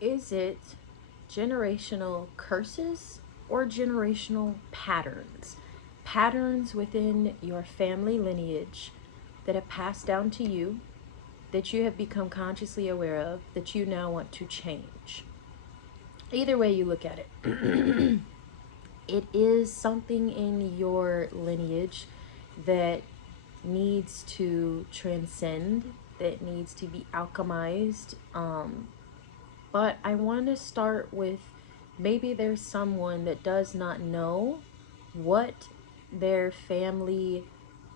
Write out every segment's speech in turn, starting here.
Is it generational curses or generational patterns? Patterns within your family lineage that have passed down to you, that you have become consciously aware of, that you now want to change. Either way you look at it, it is something in your lineage that needs to transcend, that needs to be alchemized. But I want to start with, maybe there's someone that does not know what their family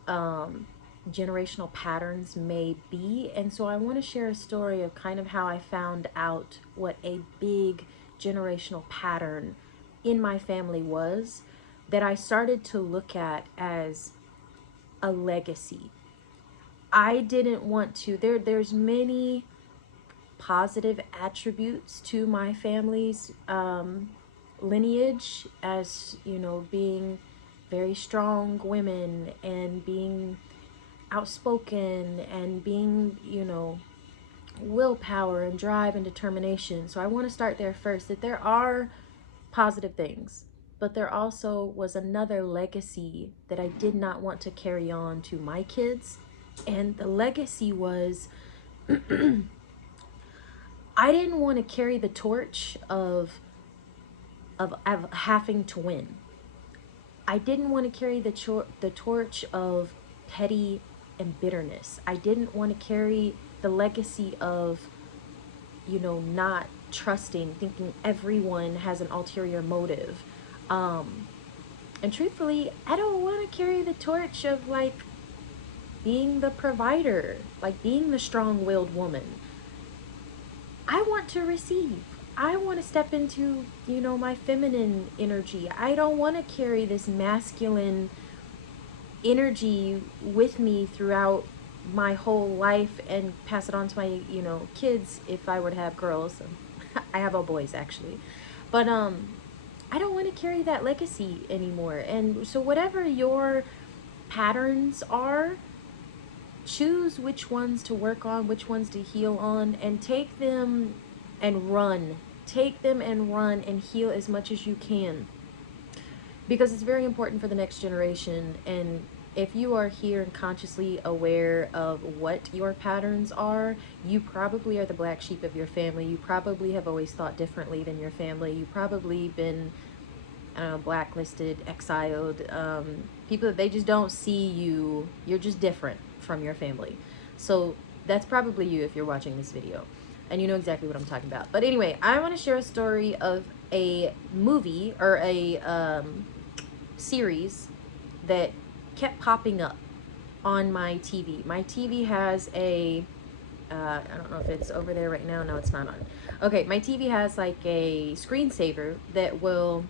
um, generational patterns may be. And so I want to share a story of kind of how I found out what a big generational pattern in my family was, that I started to look at as a legacy. I didn't want to, there's many positive attributes to my family's lineage, as you know, being very strong women and being outspoken and being, you know, willpower and drive and determination. So I want to start there first, that there are positive things, but there also was another legacy that I did not want to carry on to my kids. And the legacy was I didn't want to carry the torch of having to win. I didn't want to carry the torch of petty and bitterness. I didn't want to carry the legacy of, you know, not trusting, thinking everyone has an ulterior motive. Um, and truthfully, I don't want to carry the torch of like being the provider, like being the strong-willed woman. I want to receive. I want to step into, you know, my feminine energy. I don't want to carry this masculine energy with me throughout my whole life and pass it on to my, you know, kids if I were to have girls. I have all boys actually. But I don't want to carry that legacy anymore. And so whatever your patterns are, choose which ones to work on, which ones to heal on, and take them and run. Take them and run and heal as much as you can, because it's very important for the next generation. And if you are here and consciously aware of what your patterns are, you probably are the black sheep of your family. You probably have always thought differently than your family. You probably been, I don't know, blacklisted, exiled. People that they just don't see you. You're just different from your family. So that's probably you if you're watching this video, and you know exactly what I'm talking about. But anyway, I want to share a story of a movie or a series that kept popping up on my TV. My TV has a I don't know if it's over there right now. No, it's not on. Okay, my TV has like a screensaver that will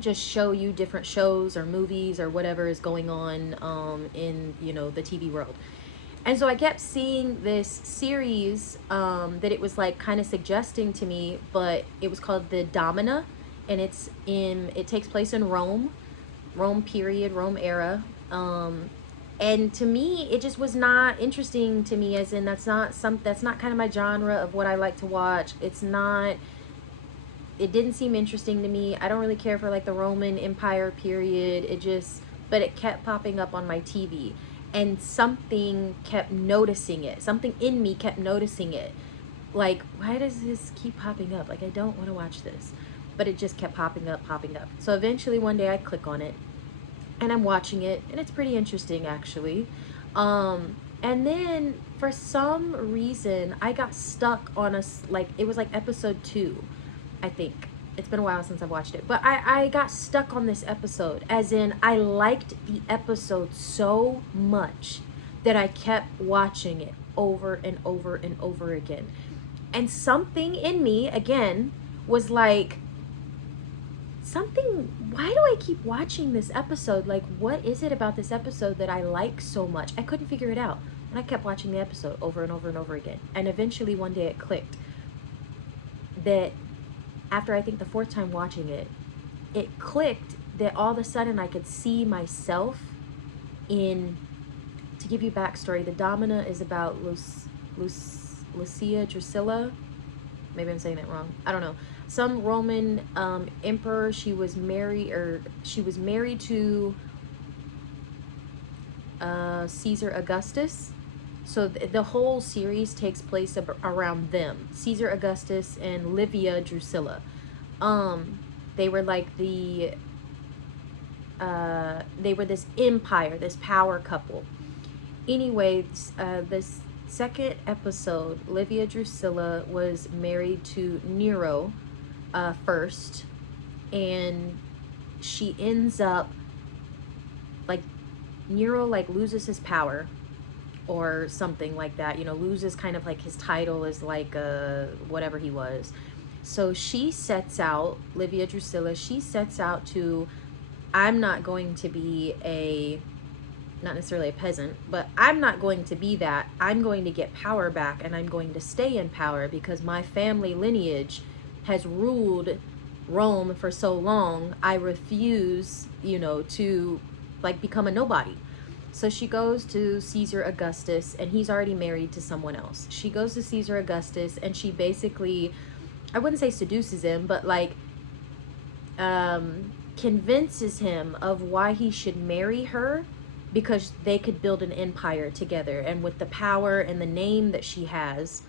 just show you different shows or movies or whatever is going on in, you know, the TV world. And so I kept seeing this series that it was like kind of suggesting to me, but it was called The Domina, and it takes place in Rome period, Rome era. And to me, it just was not interesting to me, as in that's not kind of my genre of what I like to watch. It didn't seem interesting to me. I don't really care for like the Roman Empire period. But it kept popping up on my TV, and something kept noticing it. Something in me kept noticing it. Like, why does this keep popping up? Like, I don't want to watch this. But it just kept popping up, popping up. So eventually one day I click on it and I'm watching it, and it's pretty interesting actually. And then for some reason I got stuck on like, it was like episode 2, I think. It's been a while since I've watched it, but I got stuck on this episode, as in I liked the episode so much that I kept watching it over and over and over again. And something in me, again, was like, why do I keep watching this episode? Like, what is it about this episode that I like so much? I couldn't figure it out. And I kept watching the episode over and over and over again. And eventually one day it clicked that after I think the 4th time watching it, it clicked that all of a sudden I could see myself in, to give you backstory, the Domina is about Lucia Drusilla. Maybe I'm saying that wrong. I don't know. Some Roman emperor. She was married to Caesar Augustus. So the whole series takes place around them, Caesar Augustus and Livia Drusilla. Um, they were like they were this empire, this power couple. Anyways, this second episode, Livia Drusilla was married to Nero first, and she ends up like Nero like loses his power or something like that, you know, loses kind of like his title as like whatever he was. So she sets out, Livia Drusilla, she sets out to, I'm not going to be a, not necessarily a peasant, but I'm not going to be that. I'm going to get power back, and I'm going to stay in power because my family lineage has ruled Rome for so long. I refuse, you know, to like become a nobody. So she goes to Caesar Augustus, and he's already married to someone else. She goes to Caesar Augustus, and she basically, I wouldn't say seduces him, but like convinces him of why he should marry her, because they could build an empire together. And with the power and the name that she has,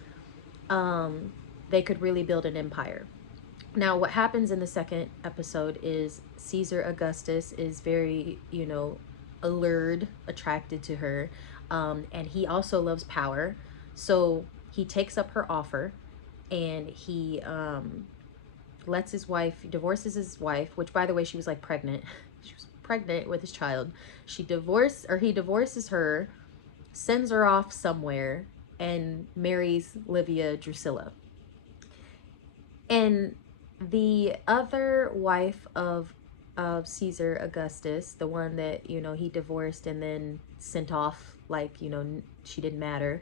they could really build an empire. Now, what happens in the second episode is Caesar Augustus is very, you know, allured, attracted to her, and he also loves power. So he takes up her offer, and he lets his wife, divorces his wife, which by the way, she was like pregnant. She was pregnant with his child. He divorces her, sends her off somewhere, and marries Livia Drusilla. And the other wife of Caesar Augustus, the one that, you know, he divorced and then sent off, like, you know, she didn't matter.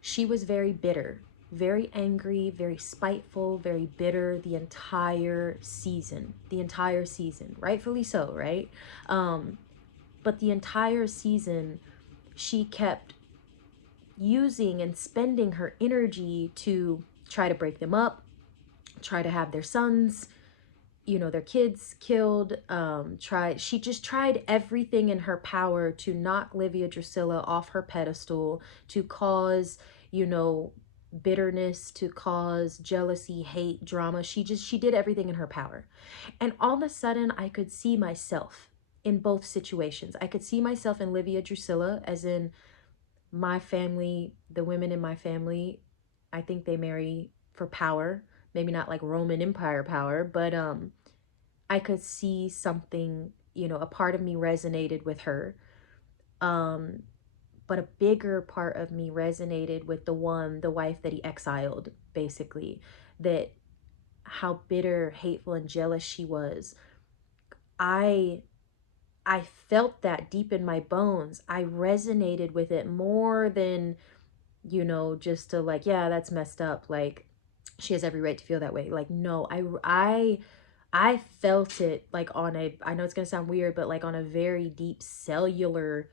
She was very bitter, very angry, very spiteful, very bitter the entire season, rightfully so, right? But the entire season, she kept using and spending her energy to try to break them up, try to have their sons, you know, their kids killed. She just tried everything in her power to knock Livia Drusilla off her pedestal, to cause, you know, bitterness, to cause jealousy, hate, drama. She did everything in her power. And all of a sudden I could see myself in both situations. I could see myself in Livia Drusilla, as in my family, the women in my family, I think they marry for power. Maybe not like Roman Empire power, but I could see something, you know, a part of me resonated with her. Um, but a bigger part of me resonated with the wife that he exiled, basically. That how bitter, hateful, and jealous she was. I I felt that deep in my bones. I resonated with it more than, you know, just to like, yeah, that's messed up. Like, she has every right to feel that way. Like, no, I felt it like on a, I know it's going to sound weird, but like on a very deep cellular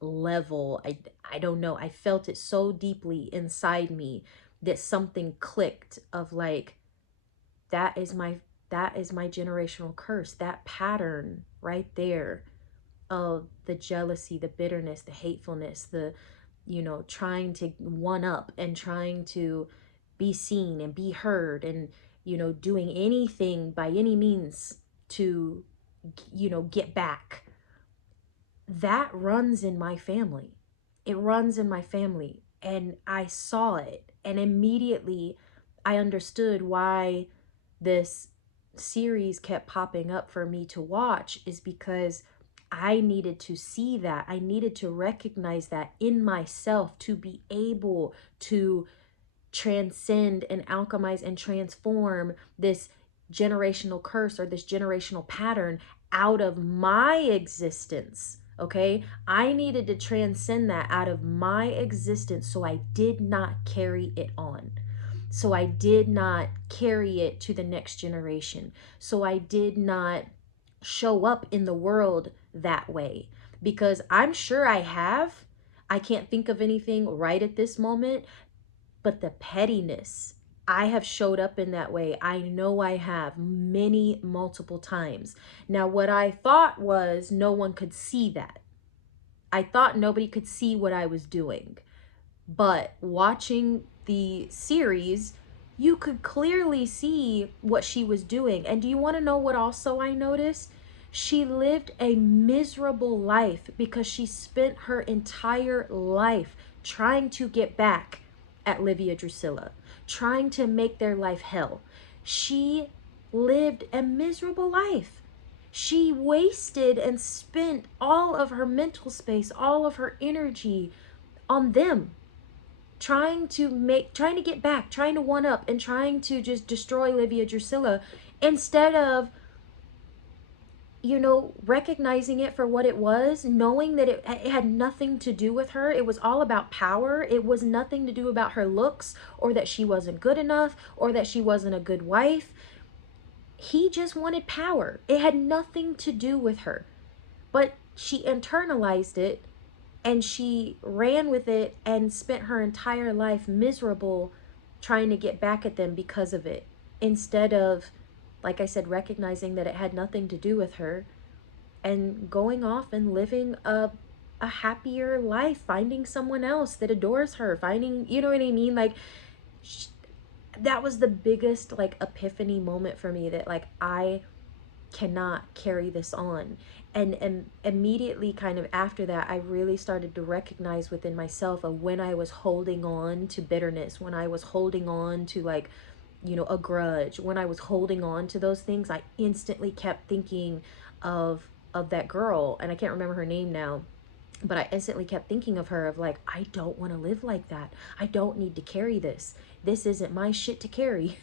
level. I don't know. I felt it so deeply inside me that something clicked of like, that is my that is my generational curse. That pattern right there of the jealousy, the bitterness, the hatefulness, the, you know, trying to one up and trying to be seen and be heard, and, you know, doing anything by any means to, you know, get back. That runs in my family. It runs in my family. And I saw it. And immediately I understood why this series kept popping up for me to watch, is because I needed to see that. I needed to recognize that in myself to be able to transcend and alchemize and transform this generational curse or this generational pattern out of my existence. Okay, I needed to transcend that out of my existence so I did not carry it on. So I did not carry it to the next generation. So I did not show up in the world that way, because I'm sure I have. I can't think of anything right at this moment, But the pettiness, I have showed up in that way. I know I have many, multiple times. Now, what I thought was no one could see that. I thought nobody could see what I was doing. But watching the series, you could clearly see what she was doing. And do you want to know what also I noticed? She lived a miserable life because she spent her entire life trying to get back at Livia Drusilla, trying to make their life hell. She lived a miserable life. She wasted and spent all of her mental space, all of her energy on them, trying to get back, trying to one up, and trying to just destroy Livia Drusilla, instead of, recognizing it for what it was, knowing that it had nothing to do with her. It was all about power. It was nothing to do about her looks, or that she wasn't good enough, or that she wasn't a good wife. He just wanted power. It had nothing to do with her. But she internalized it, and she ran with it and spent her entire life miserable trying to get back at them because of it, instead of, like I said, recognizing that it had nothing to do with her and going off and living a happier life, finding someone else that adores her, finding, you know what I mean? Like, that was the biggest, like, epiphany moment for me, that, like, I cannot carry this on. And immediately, kind of after that, I really started to recognize within myself of when I was holding on to bitterness, when I was holding on to, like, a grudge, when I was holding on to those things. I instantly kept thinking of that girl, and I can't remember her name now, but I instantly kept thinking of her, of like, I don't want to live like that. I don't need to carry this. This isn't my shit to carry.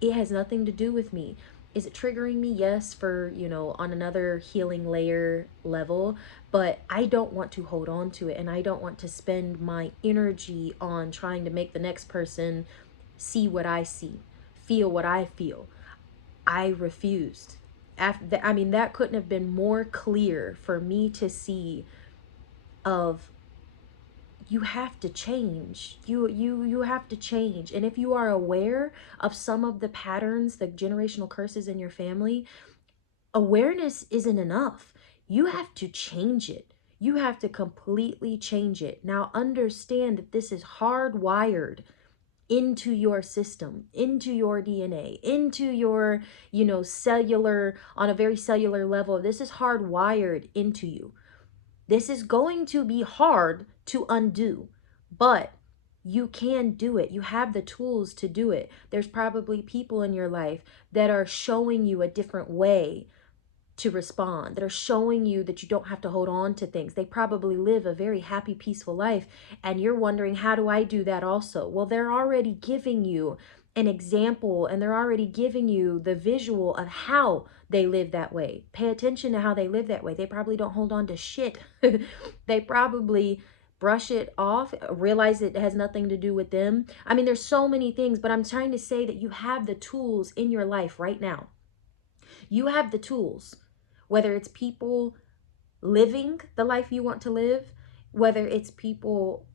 It has nothing to do with me. Is it triggering me? Yes, for, on another healing layer level, but I don't want to hold on to it, and I don't want to spend my energy on trying to make the next person see what I see, feel what I feel. I refused. That couldn't have been more clear for me to see, of, you have to change. You have to change. And if you are aware of some of the patterns, the generational curses in your family, awareness isn't enough. You have to change it. You have to completely change it. Now, understand that this is hardwired into your system, into your DNA, into your, cellular, on a very cellular level. This is hardwired into you. This is going to be hard to undo, but you can do it. You have the tools to do it. There's probably people in your life that are showing you a different way to respond, that are showing you that you don't have to hold on to things. They probably live a very happy, peaceful life, and you're wondering, how do I do that also? Well, they're already giving you an example, and they're already giving you the visual of how they live that way. Pay attention to how they live that way. They probably don't hold on to shit. They probably brush it off, realize it has nothing to do with them. I mean, there's so many things, but I'm trying to say that you have the tools in your life right now. You have the tools, whether it's people living the life you want to live, whether it's people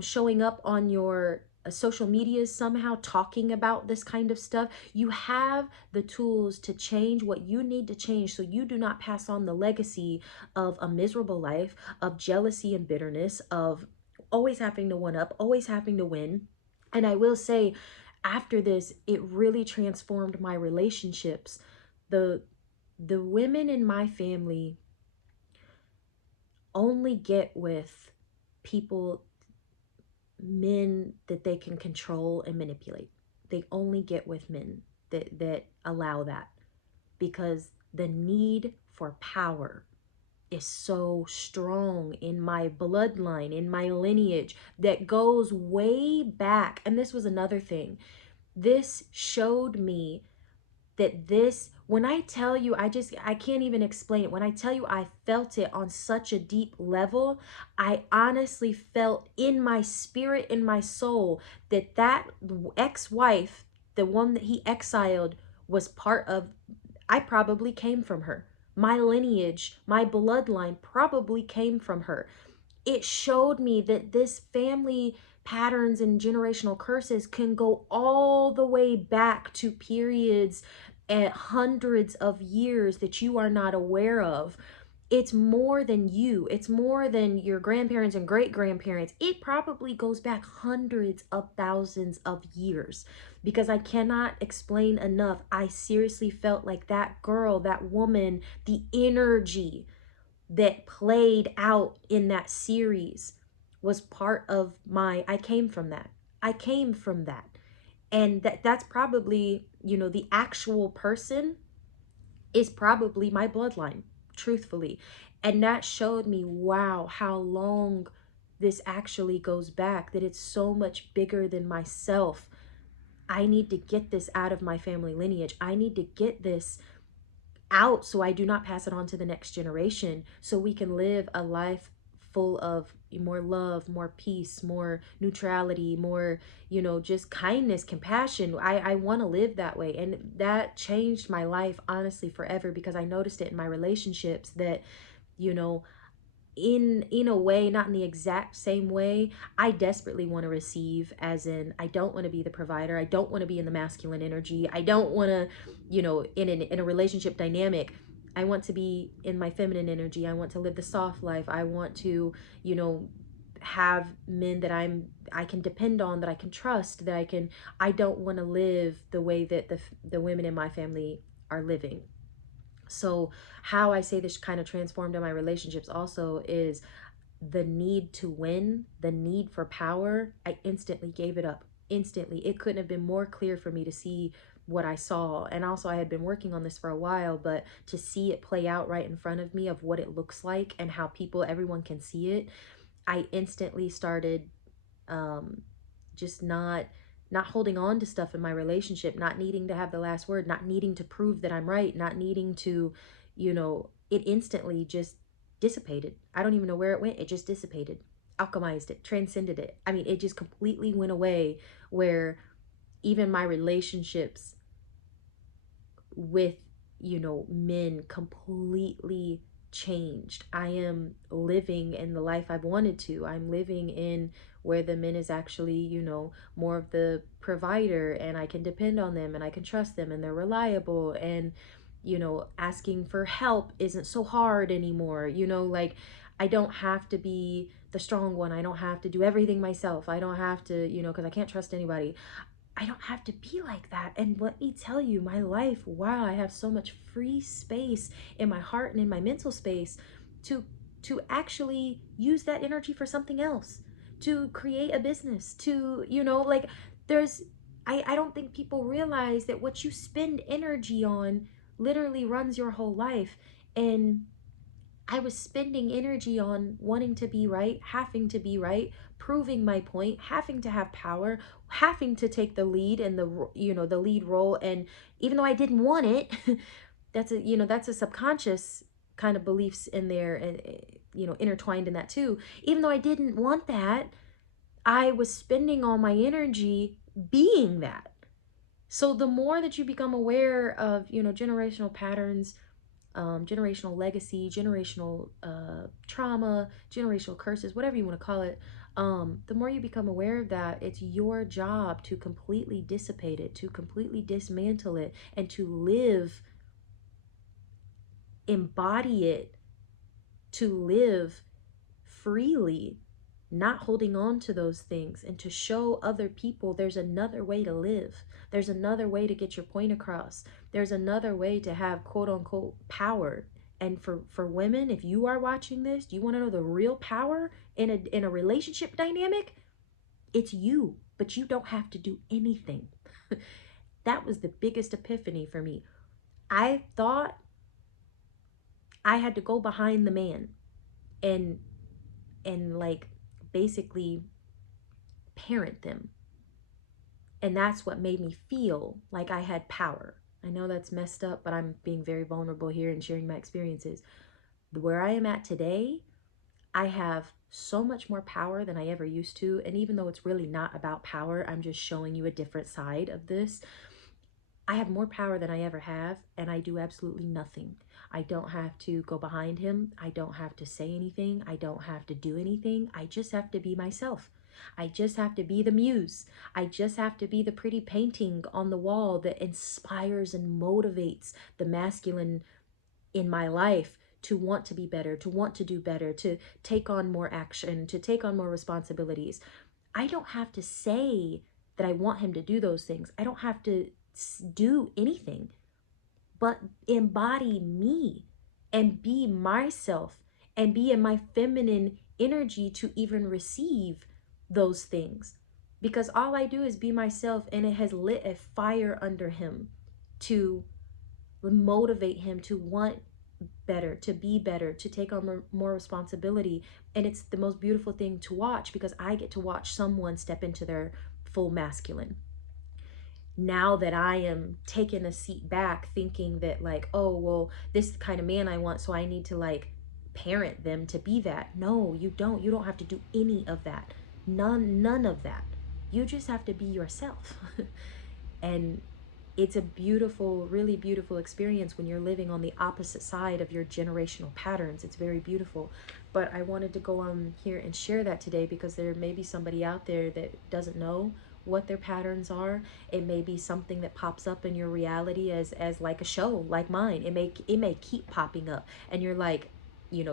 showing up on your social medias somehow talking about this kind of stuff. You have the tools to change what you need to change, so you do not pass on the legacy of a miserable life, of jealousy and bitterness, of always having to one up, always having to win. And I will say, after this, it really transformed my relationships. The women in my family only get with people, men that they can control and manipulate. They only get with men that allow that, because the need for power is so strong in my bloodline, in my lineage, that goes way back. And this was another thing. This showed me that this, when I tell you, I can't even explain it. When I tell you I felt it on such a deep level, I honestly felt in my spirit, in my soul, that ex-wife, the one that he exiled, was part of, I probably came from her. My lineage, my bloodline probably came from her. It showed me that this family patterns and generational curses can go all the way back to periods at hundreds of years that you are not aware of. It's more than you. It's more than your grandparents and great grandparents. It probably goes back hundreds of thousands of years, because I cannot explain enough. I seriously felt like that girl, that woman, the energy that played out in that series was part of I came from that. I came from that. And that's probably, the actual person is probably my bloodline, truthfully. And that showed me, wow, how long this actually goes back, that it's so much bigger than myself. I need to get this out of my family lineage. I need to get this out so I do not pass it on to the next generation, so we can live a life full of more love, more peace, more neutrality, more, just kindness, compassion. I want to live that way. And that changed my life, honestly, forever, because I noticed it in my relationships that, you know, in a way, not in the exact same way, I desperately want to receive, as in I don't want to be the provider. I don't want to be in the masculine energy. I don't want to, in a relationship dynamic, I want to be in my feminine energy. I want to live the soft life. I want to, have men that I can depend on, that I can trust, I don't want to live the way that the women in my family are living. So how I say this kind of transformed in my relationships also is the need to win, the need for power. I instantly gave it up. Instantly. It couldn't have been more clear for me to see what I saw. And also, I had been working on this for a while, but to see it play out right in front of me, of what it looks like and how everyone can see it, I instantly started just not holding on to stuff in my relationship, not needing to have the last word, not needing to prove that I'm right, not needing to, it instantly just dissipated. I don't even know where it went. It just dissipated, alchemized it, transcended it. I mean, it just completely went away, where even my relationships with, men completely changed. I am living in the life I've wanted to. I'm living in where the men is actually, more of the provider, and I can depend on them and I can trust them and they're reliable, and asking for help isn't so hard anymore. Like, I don't have to be the strong one. I don't have to do everything myself. I don't have to, because I can't trust anybody. I don't have to be like that. And let me tell you, my life, wow, I have so much free space in my heart and in my mental space to actually use that energy for something else, to create a business, to, like, there's I don't think people realize that what you spend energy on literally runs your whole life. And I was spending energy on wanting to be right, having to be right, proving my point, having to have power, having to take the lead and the lead role. And even though I didn't want it, that's a subconscious kind of beliefs in there, and intertwined in that too. Even though I didn't want that, I was spending all my energy being that. So the more that you become aware of, generational patterns, generational legacy, generational trauma, generational curses, whatever you want to call it, the more you become aware of that, it's your job to completely dissipate it, to completely dismantle it, and to live, embody it, to live freely, not holding on to those things, and to show other people there's another way to live. There's another way to get your point across. There's another way to have quote unquote power. And for women, if you are watching this, do you want to know the real power in a relationship dynamic? It's you, but you don't have to do anything. That was the biggest epiphany for me. I thought I had to go behind the man and like basically parent them. And that's what made me feel like I had power. I know that's messed up, but I'm being very vulnerable here and sharing my experiences. Where I am at today, I have so much more power than I ever used to. And even though it's really not about power, I'm just showing you a different side of this. I have more power than I ever have, and I do absolutely nothing. I don't have to go behind him. I don't have to say anything. I don't have to do anything. I just have to be myself. I just have to be the muse. I just have to be the pretty painting on the wall that inspires and motivates the masculine in my life to want to be better, to want to do better, to take on more action, to take on more responsibilities. I don't have to say that I want him to do those things. I don't have to do anything but embody me and be myself and be in my feminine energy to even receive those things. Because all I do is be myself, and it has lit a fire under him to motivate him to want better, to be better, to take on more responsibility. And it's the most beautiful thing to watch because I get to watch someone step into their full masculine. Now that I am taking a seat back thinking that like, oh, well, this is the kind of man I want, so I need to like parent them to be that. No, you don't. You don't have to do any of that. None of that. You just have to be yourself. And it's a beautiful, really beautiful experience when you're living on the opposite side of your generational patterns. It's very beautiful. But I wanted to go on here and share that today because there may be somebody out there that doesn't know what their patterns are. It may be something that pops up in your reality as like a show like mine. It may keep popping up and you're like,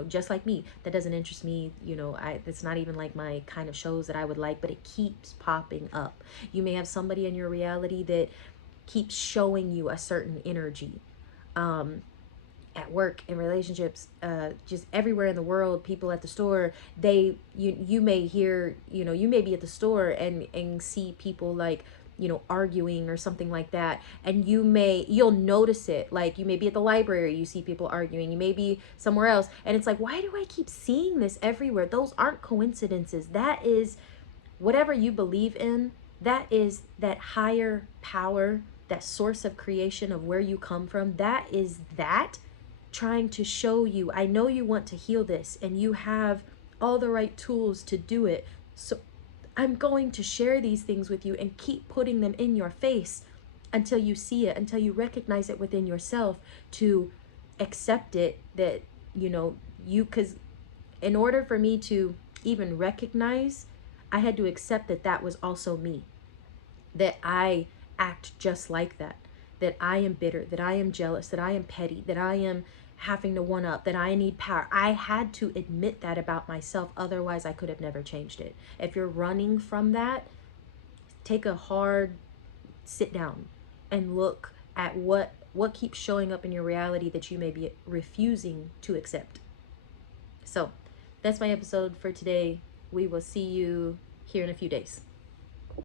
just like me, that doesn't interest me. It's not even like my kind of shows that I would like, but it keeps popping up. You may have somebody in your reality that keeps showing you a certain energy, at work, in relationships, just everywhere in the world. People at the store, you may hear, you may be at the store and see people like, arguing or something like that, and you'll notice it. Like, you may be at the library, you see people arguing, you may be somewhere else, and it's like, why do I keep seeing this everywhere? Those aren't coincidences. That is whatever you believe in. That is that higher power, that source of creation of where you come from. That is that trying to show you, I know you want to heal this and you have all the right tools to do it. So I'm going to share these things with you and keep putting them in your face until you see it, until you recognize it within yourself, to accept it. That, because in order for me to even recognize, I had to accept that that was also me, that I act just like that, that I am bitter, that I am jealous, that I am petty, that I am having to one up, that I need power. I had to admit that about myself. Otherwise, I could have never changed it. If you're running from that, take a hard sit down and look at what keeps showing up in your reality that you may be refusing to accept. So that's my episode for today. We will see you here in a few days.